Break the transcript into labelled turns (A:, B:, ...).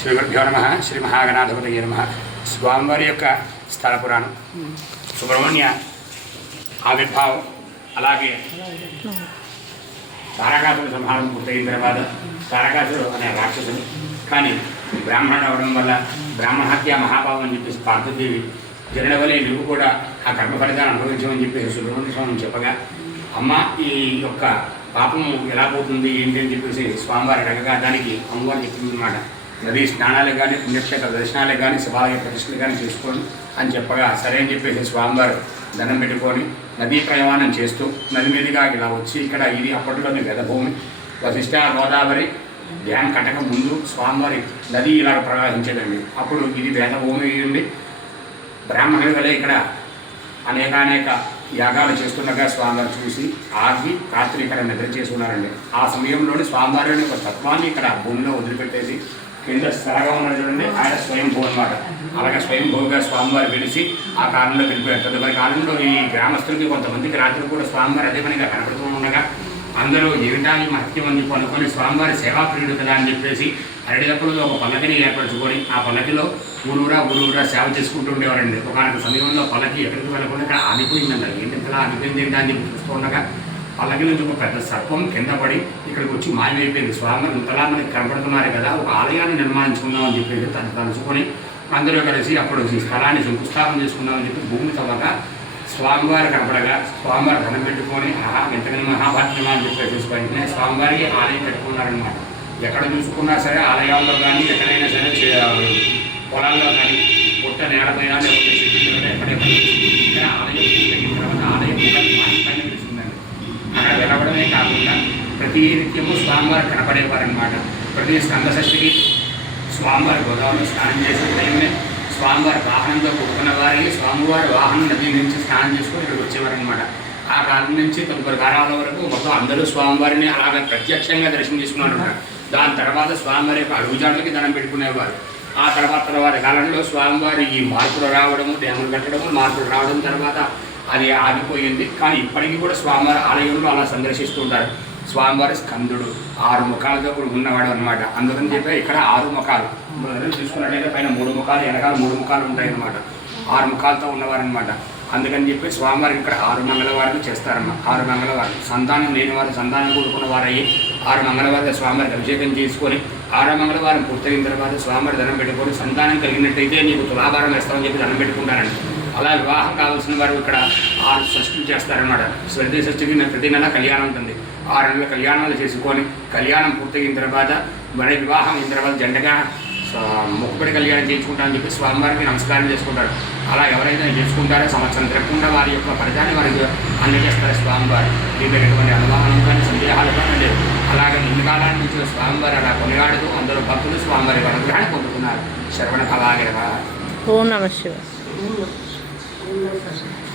A: శ్రీ గురుభ్యో నమ శ్రీ మహాగణాధిపతయ నమ. స్వామివారి యొక్క స్థల పురాణం. సుబ్రహ్మణ్య ఆవిర్భావం. అలాగే తారకాసుడు సంహారం పూర్తయిన తర్వాత తారకాసుడు అనే రాక్షసుడు కానీ బ్రాహ్మణుడు అవడం వల్ల బ్రాహ్మణ హత్య మహాభావం అని చెప్పేసి పార్థదేవి జరడవలే నువ్వు కూడా ఆ కర్మ ఫలితాన్ని అనుభవించమని చెప్పేసి సుబ్రహ్మణ్య స్వామి చెప్పగా అమ్మ ఈ యొక్క పాపము ఎలా పోతుంది? ఏంటి? అని చెప్పేసి స్వామివారి అడగగా దానికి అమ్మవారు చెప్పిందనమాట నదీ స్నానాలకు కానీ పుణ్యక్షేత్ర దర్శనాలకు కానీ శివాలయ ప్రతిష్టలు కానీ చేసుకోండి అని చెప్పగా సరే అని చెప్పేసి స్వామివారు దండం పెట్టుకొని నదీ ప్రయాణం చేస్తూ నది మీదుగా ఇలా వచ్చి ఇక్కడ ఇది అప్పట్లోని వెదభూమి వశిష్ట గోదావరి డ్యామ్ కట్టక ముందు స్వామివారి నది ఇలా ప్రవహించేదండి. అప్పుడు ఇది వేదభూమి ఉండి బ్రాహ్మణుల వలె ఇక్కడ అనేకానేక యాగాలు చేస్తుండగా స్వామివారు చూసి ఆగి రాత్రి ఇక్కడ నిద్ర చేసుకున్నారండి ఆ సమయంలోని స్వామివారిని ఒక తత్వాన్ని ఇక్కడ భూమిలో వదిలిపెట్టేసి కింద స్థిరంగా ఉన్నది చూడండి. ఆయన స్వయంభూ అనమాట అలాగే స్వయంభూగా స్వామివారు పిలిచి ఆ కాలంలో వెళ్ళిపోయారు మరి కాలంలో ఈ గ్రామస్తులకి కొంతమందికి రాత్రి కూడా స్వామివారు అదే పనిగా కనపడుతూ ఉండగా అందరూ ఏమిటాని మహత్యం? అని చెప్పి స్వామివారి సేవాప్రియుడు కదా అని చెప్పేసి అరడిదప్పులలో ఒక పల్లకిని ఏర్పరచుకొని ఆ పల్లకిలో ఊరూరా ఊరూరా సేవ చేసుకుంటూ ఉండేవారండి. ఒకనొక సమయంలో పల్లకి ఎక్కడికి వెళ్ళకుండా ఇక్కడ ఆగిపోయిందండి ఏంటి ఇంతలా ఆగిపోయింది? ఏంటి? అని చెప్పి చూస్తూ ఉండగా అలాగే నుంచి ఒక పెద్ద సర్పం కింద పడి ఇక్కడికి వచ్చి మాయమైపోయింది. స్వామి ఇంతలా మనకి కనపడుతున్నారు కదా ఒక ఆలయాన్ని నిర్మాణించుకుందాం అని చెప్పేసి తను తలుచుకొని అందరూ కలిసి అప్పుడు ఈ స్థలాన్ని శంకుస్థాపన చేసుకుందామని చెప్పి భూమి తవ్వగా స్వామివారు కనపడగా స్వామివారు ధనం పెట్టుకొని ఆహా వెంటనే మహాభాగ్యమా అని చెప్పి వెంటనే స్వామివారికి ఆలయం పెట్టుకున్నారనమాట ఎక్కడ చూసుకున్నా సరే ఆలయాల్లో కానీ ఎక్కడైనా సరే పొలాల్లో కానీ పుట్ట నేలపైన లేకపోతే ప్రతి నిత్యము స్వామివారు కనపడేవారనమాట ప్రతి స్కంద స్వామివారి గోదావరిలో స్నానం చేసే టైమే స్వామివారి వాహనంతో కూడుకున్న వారికి స్వామివారి వాహనం నది నుంచి స్నానం చేసుకొని ఇక్కడికి వచ్చేవారనమాట ఆ కాలం నుంచి తదుపరి కాలాల వరకు మొత్తం అందరూ స్వామివారిని అలాగే ప్రత్యక్షంగా దర్శనం చేసుకున్నారు దాని తర్వాత స్వామివారి యొక్క అడుగుజాట్లకి దండం పెట్టుకునేవారు. ఆ తర్వాత తర్వాత కాలంలో స్వామివారి ఈ మార్పులు రావడము డ్యాములు కట్టడము మార్పులు రావడం తర్వాత అది ఆగిపోయింది. కానీ ఇప్పటికీ కూడా స్వామివారి ఆలయంలో అలా సందర్శిస్తుంటారు స్వామివారి స్కందుడు ఆరు ముఖాలతో కూడా ఉన్నవాడు అనమాట అందుకని చెప్పి ఇక్కడ ఆరు ముఖాలు. చూసుకున్నట్లయితే పైన మూడు ముఖాలు వెనకాల మూడు ముఖాలు ఉంటాయి అనమాట ఆరు ముఖాలతో ఉన్నవారు అనమాట అందుకని చెప్పి స్వామివారికి ఇక్కడ ఆరు మంగళవారాలు చేస్తారమ్మ ఆరు మంగళవారం సంతానం లేని వారు సంతానం కూడుకున్న వారయ్యి ఆరు మంగళవారాలు స్వామివారికి అభిషేకం చేసుకొని ఆరో మంగళవారం పూర్తయిన తర్వాత స్వామివారి దండం పెట్టుకొని సంతానం కలిగినట్టయితే నీకు తులాభారం వేస్తామని చెప్పి దండం పెట్టుకుంటారండి అలా వివాహం కావాల్సిన వారు ఇక్కడ ఆరు షష్ఠులు చేస్తారనమాట శ్రద్ధ షష్ఠికి ప్రతి నెల కళ్యాణం ఉంటుంది. ఆరు నెలల కళ్యాణాలు చేసుకొని కళ్యాణం పూర్తయిన తర్వాత మరి వివాహం అయిన తర్వాత జంటగా మొక్కుబడి కళ్యాణం చేయించుకుంటారని చెప్పి స్వామివారికి నమస్కారం చేసుకుంటారు. అలా ఎవరైతే చేసుకుంటారో సంవత్సరం తిరగకుండా వారి యొక్క ఫలితాన్ని వారికి అందజేస్తారు స్వామివారు. దీని ఎటువంటి అనుమానం కానీ సందేహాలు కానీ లేవు అలాగే ఇన్ని కాలాల నుంచి స్వామివారు అలా కొనియాడుతూ అందరూ భక్తులు స్వామివారి అనుగ్రహాన్ని పొందుతున్నారు. శ్రవణ కళాగిర
B: ఓం నమ శివ
C: Thank you.